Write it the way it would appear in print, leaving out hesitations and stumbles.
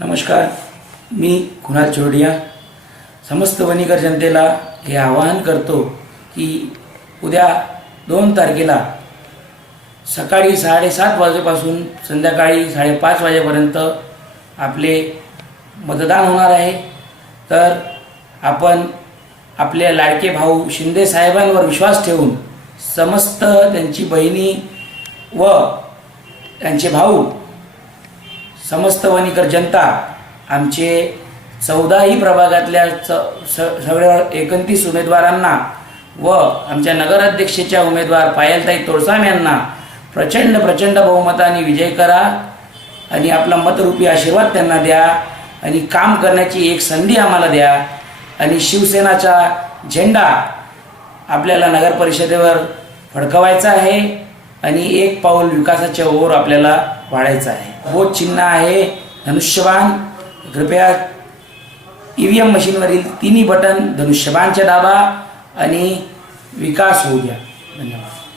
नमस्कार, मी कुणाल चोरडिया समस्त वनीकर जनतेला हे आवाहन करतो की उद्या 2 तारखेला सकाळी 7:30 वाजेपासून संध्याकाळी 5:30 वाजेपर्यंत आपले मतदान होणार आहे। तर आपण आपले लाडके भाऊ शिंदे साहेबांवर विश्वास ठेवून समस्त त्यांची बहिणी व त्यांचे भाऊ समस्त वनीकर जनता आमचे 14ही प्रभागातल्या सगळ्या 29 उमेदवारांना व आमच्या नगराध्यक्षेच्या उमेदवार पायलताई तोडसाम यांना प्रचंड बहुमताने विजय करा आणि आपला मतरूपी आशीर्वाद त्यांना द्या आणि काम करण्याची एक संधी आम्हाला द्या आणि शिवसेनाचा झेंडा आपल्याला नगर परिषदेवर फडकवायचा आहे आणि एक पाऊल विकासाच्या ओर आपल्याला वाढायचं आहे। वोट चिन्ह आहे धनुष्यबाण। कृपया ईव्हीएम मशीनवरील तिन्ही बटन धनुष्यबाणचे दाबा आणि विकास होऊ द्या। धन्यवाद।